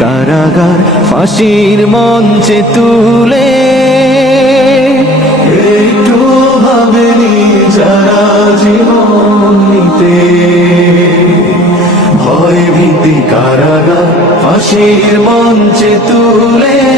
কারাগার ফাঁসির মঞ্চে তুলে। একটু ভাবেনি যারা জীবন ভয় ভীতি কারাগার ফাঁসির মঞ্চে তুলে।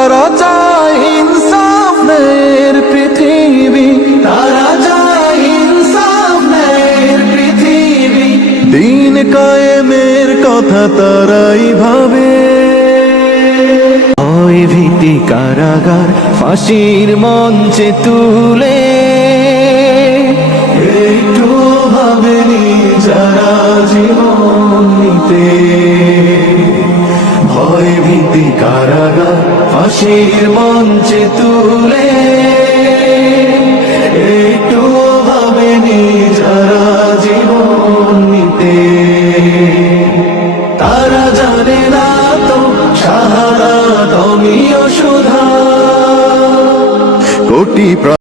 তারা চায় ইনসাফ ন্যায়ের পৃথিবী, তারা যায় ইনসাফ ন্যায়ের পৃথিবী। দিন কায়েমের কথা তারাই ভাবে। ভয় ভীতি কারাগার ফাঁসির মঞ্চে তুলে। একটু ভাবেনি যারা জীবন নিতে। ফাঁসির মঞ্চে তুলে একটু ভাবেনি যারা জীবন নিতে। তারা জানে না তো সাহারা তমিও সুধা। কোটি